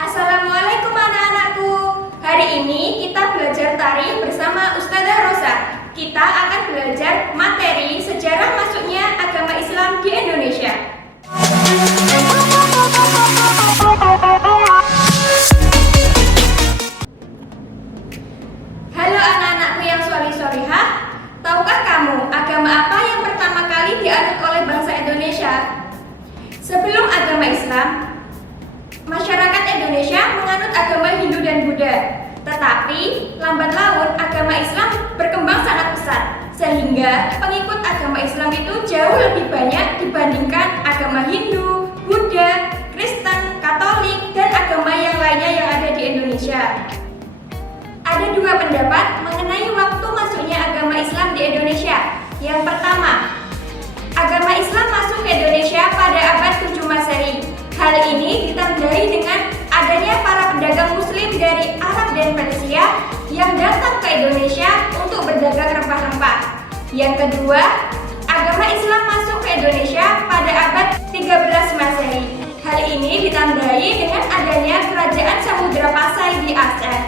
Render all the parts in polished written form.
Assalamualaikum anak-anakku. Hari ini kita belajar tari bersama Ustazah Rosa. Kita akan belajar materi sejarah masuknya agama Islam di Indonesia. Halo anak-anakku yang solih-solihah. Tahukah kamu agama apa yang pertama kali dianut oleh bangsa Indonesia? Sebelum agama Islam, masyarakat Indonesia menganut agama Hindu dan Buddha. Tetapi lambat laun agama Islam berkembang sangat pesat, sehingga pengikut agama Islam itu jauh lebih banyak dibandingkan agama Hindu, Buddha, Kristen, Katolik, dan agama yang lainnya yang ada di Indonesia. Ada dua pendapat mengenai waktu masuknya agama Islam di Indonesia. Yang pertama, agama Islam masuk ke Indonesia pada abad 7 Masehi. Hal ini ditandai dengan adanya para pedagang Muslim dari Arab dan Persia yang datang ke Indonesia untuk berdagang rempah-rempah. Yang kedua, agama Islam masuk ke Indonesia pada abad 13 Masehi. Hal ini ditandai dengan adanya kerajaan Samudra Pasai di Aceh.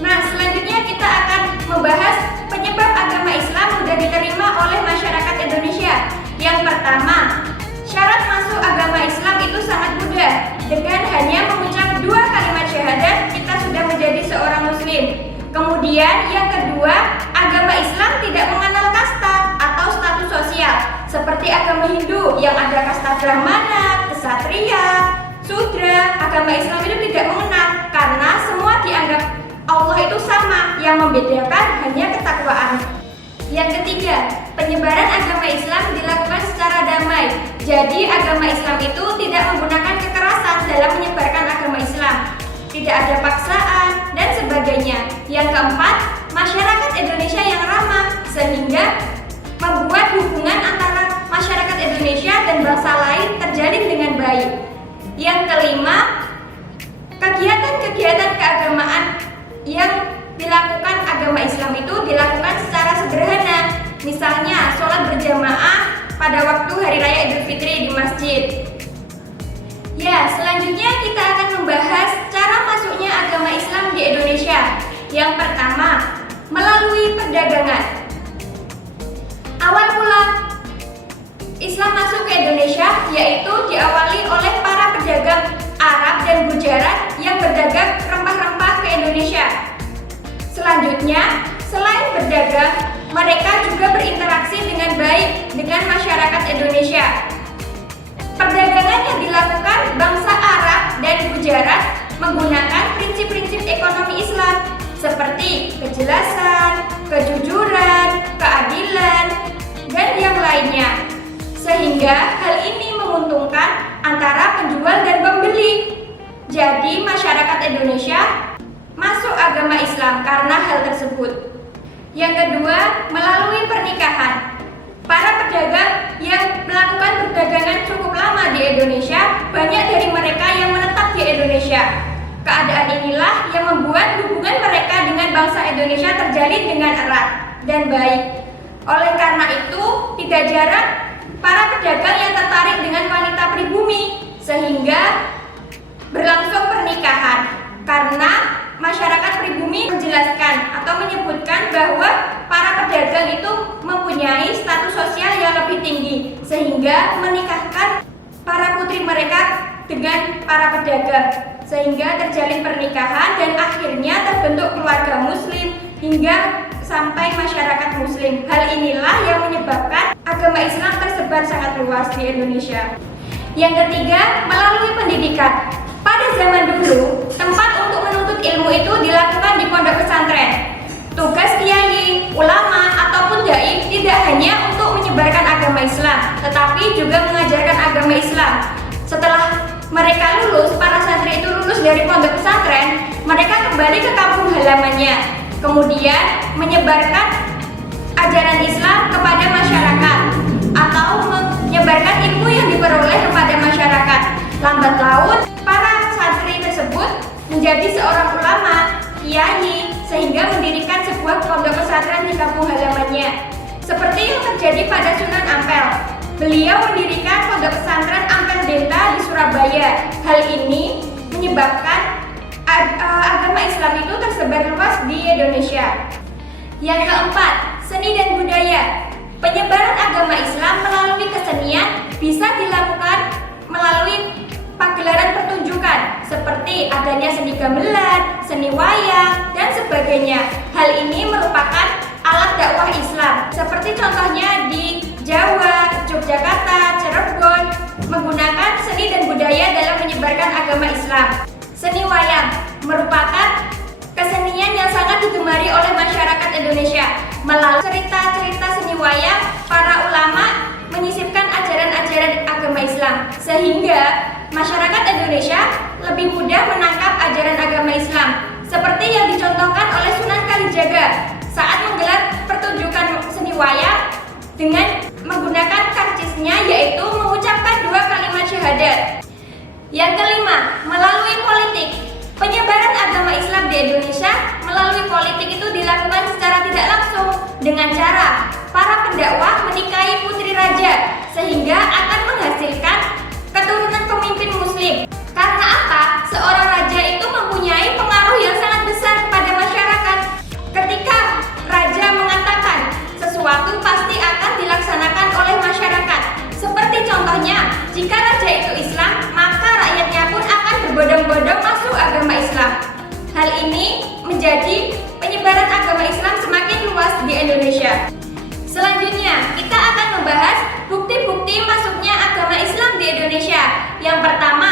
Nah, selanjutnya kita akan membahas penyebab agama Islam mudah diterima oleh masyarakat Indonesia. Yang pertama, syarat masuk agama Islam itu sangat mudah. Dengan hanya mengucap 2 kalimat syahadat, kita sudah menjadi seorang muslim. Kemudian yang kedua, agama Islam tidak mengenal kasta atau status sosial seperti agama Hindu yang ada kasta Brahmana, Ksatria, Sudra. Agama Islam itu tidak mengenal karena semua dianggap Allah itu sama, yang membedakan hanya ketakwaan. Yang ketiga, penyebaran agama Islam dilakukan secara damai. Jadi agama Islam itu tidak menggunakan kekerasan dalam menyebarkan agama Islam. Tidak ada paksaan dan sebagainya. Yang keempat, masyarakat Indonesia yang ramah sehingga membuat hubungan antara masyarakat Indonesia dan bangsa lain terjalin dengan baik. Yang kelima, kegiatan-kegiatan keagamaan yang dilakukan agama Islam itu dilakukan secara sederhana. Misalnya, sholat berjamaah pada waktu Hari Raya Idul Fitri di masjid. Ya, selanjutnya kita akan membahas cara masuknya agama Islam di Indonesia. Yang pertama, melalui perdagangan. Awal mula Islam masuk ke Indonesia yaitu diawali oleh para pedagang Arab dan Gujarat yang berdagang rempah-rempah ke Indonesia. Selanjutnya, selain berdagang, mereka juga berinteraksi dengan baik dengan masyarakat Indonesia. Perdagangan yang dilakukan bangsa Arab dan Gujarat menggunakan prinsip-prinsip ekonomi Islam seperti kejelasan, kejujuran, keadilan, dan yang lainnya. Sehingga hal ini menguntungkan antara penjual dan pembeli. Jadi masyarakat Indonesia masuk agama Islam karena hal tersebut. Yang kedua, melalui pernikahan. Para pedagang yang melakukan perdagangan cukup lama di Indonesia, banyak dari mereka yang menetap di Indonesia. Keadaan inilah yang membuat hubungan mereka dengan bangsa Indonesia terjalin dengan erat dan baik. Oleh karena itu, tidak jarang para pedagang yang tertarik dengan wanita pribumi sehingga berlangsung pernikahan karena masyarakat pribumi menjelaskan atau menyebutkan bahwa para pedagang itu mempunyai status sosial yang lebih tinggi sehingga menikahkan para putri mereka dengan para pedagang sehingga terjalin pernikahan dan akhirnya terbentuk keluarga muslim hingga sampai masyarakat muslim. Hal inilah yang menyebabkan agama Islam tersebar sangat luas di Indonesia. Yang ketiga, melalui pendidikan. Pada zaman dulu, tempat untuk menuntut ilmu itu dilakukan di pondok pesantren. Tugas kiai, ulama, ataupun dai tidak hanya untuk menyebarkan agama Islam, tetapi juga mengajarkan agama Islam. Setelah mereka lulus, para santri itu lulus dari pondok pesantren, mereka kembali ke kampung halamannya. Kemudian menyebarkan ajaran Islam kepada masyarakat atau menyebarkan ilmu yang diperoleh kepada masyarakat. Lambat laun, para santri tersebut menjadi seorang ulama, kiai, sehingga mendirikan sebuah pondok pesantren di kampung halamannya. Seperti yang terjadi pada Sunan Ampel. Beliau mendirikan pondok pesantren Ampel Denta di Surabaya. Hal ini menyebabkan agama Islam itu tersebar luas di Indonesia. Yang keempat, seni dan budaya. Penyebaran agama Islam melalui kesenian bisa dilakukan melalui pagelaran pertunjukan seperti adanya seni gamelan, seni wayang, dan sebagainya. Hal ini merupakan alat dakwah Islam, seperti contohnya di Jawa, Yogyakarta, Cirebon, menggunakan seni dan budaya dalam menyebarkan agama Islam. Seni wayang merupakan kesenian yang sangat digemari oleh masyarakat Indonesia. Melalui cerita-cerita seni wayang, para ulama menyisipkan ajaran-ajaran agama Islam, sehingga masyarakat Indonesia lebih mudah menangkap ajaran agama Islam, seperti yang dicontohkan oleh Sunan Kalijaga saat menggelar pertunjukan seni wayang dengan menggunakan karcisnya, yaitu mengucapkan 2 kalimat syahadat. Yang kelima, melalui politik. Penyebaran agama Islam di Indonesia melalui politik itu dilakukan secara tidak langsung dengan cara para pendakwah menikahi putri raja, sehingga akan menghasilkan keturunan pemimpin muslim. Karena apa? Seorang raja itu mempunyai pengaruh yang sangat besar pada masyarakat. Ketika raja mengatakan sesuatu pasti akan dilaksanakan oleh masyarakat. Seperti contohnya, jika raja itu Islam, maka rakyatnya pun akan berbondong-bondong masuk agama Islam. Hal ini menjadi penyebaran agama Islam semakin luas di Indonesia. Selanjutnya, kita akan membahas bukti-bukti masuknya agama Islam di Indonesia. Yang pertama,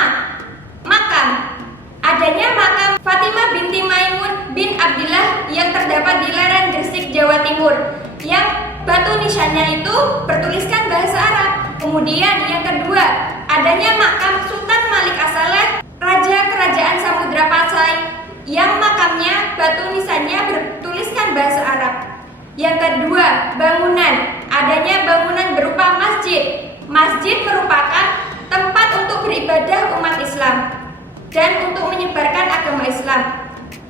makam. Adanya makam Fatimah binti Maimun bin Abdillah yang terdapat di lereng Gresik, Jawa Timur, yang batu nisannya itu bertuliskan bahasa Arab. Kemudian yang kedua, adanya makam Sultan Malik As-Saleh, Raja Kerajaan Samudra Pasai, yang makamnya batu nisannya bertuliskan bahasa Arab. Yang kedua, bangunan. Adanya bangunan berupa masjid. Masjid merupakan tempat untuk beribadah umat Islam dan untuk menyebarkan agama Islam.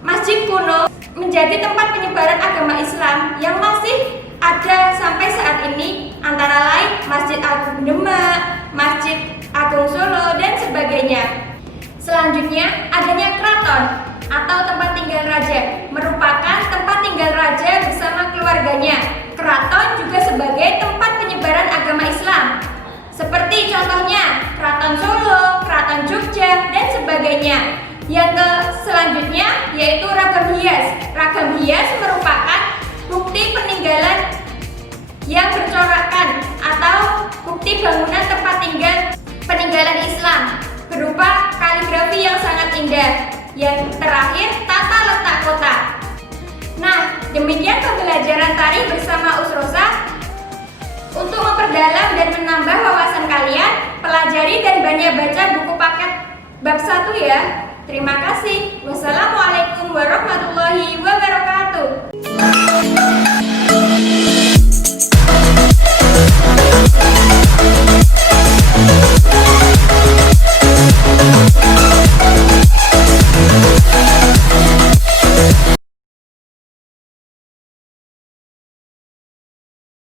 Masjid kuno menjadi tempat penyebaran agama Islam yang masih ada sampai saat ini, antara lain Masjid Agung Demak, Masjid Agung Solo, dan sebagainya. Selanjutnya, adanya keraton atau tempat tinggal raja, merupakan tempat tinggal raja bersama keluarganya. Keraton juga sebagai tempat penyebaran agama Islam, seperti contohnya Keraton Solo, Keraton Jogja, dan sebagainya. Yang selanjutnya yaitu ragam hias. Ragam hias merupakan bukti peninggalan yang bercorakkan atau bukti bangunan tempat tinggal peninggalan Islam berupa kaligrafi yang sangat indah. Yang terakhir, tata letak kota. Nah, demikian pembelajaran tari bersama Usrosa. Untuk memperdalam dan menambah wawasan kalian, pelajari dan banyak baca buku paket bab 1 ya. Terima kasih. Wassalamualaikum warahmatullahi